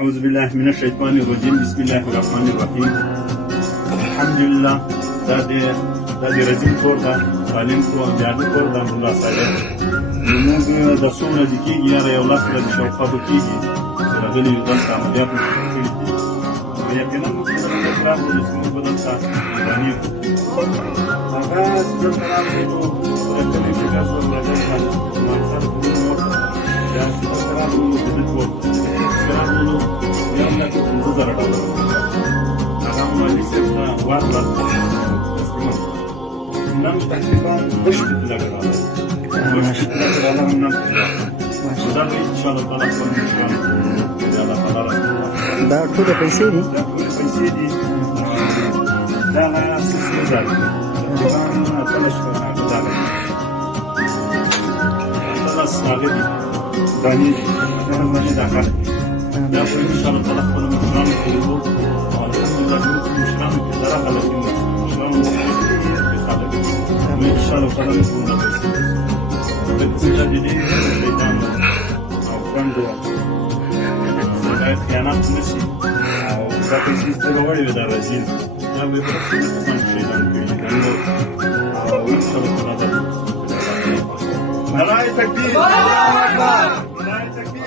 أعوذ بالله من الشيطان الرجيم بسم الله الرحمن الرحيم الحمد لله دا د رزین کور ده سالم کور جادو کور ده الله صالح موږ د څو ورځې کېږي یاره یو لس ورځې شاوخوا به کېږي چې راغلي یو دلته عملیات مو کړي دي یقینا موږ چې دلته راغلو چې موږ به دلته ودانېږو هغه چې دلته راغلو کلي کې ګاز ورغلی مقصد کورونه وکړه بیا چې دلته راغلو نو کبریت وکړو راغلو یو لک پنځه زره ډالر هغه مولوي صاحب ته ورکړل نن تقریبا 2 لک ډالر 2 لک ډالر نن دا به انشاءالله تعالی په مشکل دی الله تعالی دا ټول پیسې دي دا لا اساسي ځای دا ټول شو دا خلاص هغه دي باندې دا کار دا په انشاءالله تعالی خپل مشران کوو او الحمدلله موږ مشران کې درغه لکه مشران موږ ان شاء الله تعالی کوو نو څنګه دې شیطان او څنګه خیانت نشي او دا پیسې ستوري وي دا راځي دا به په څه شیطان کوي او ان شاء الله تعالی نعره تکبیر الله اکبر نعره تکبیر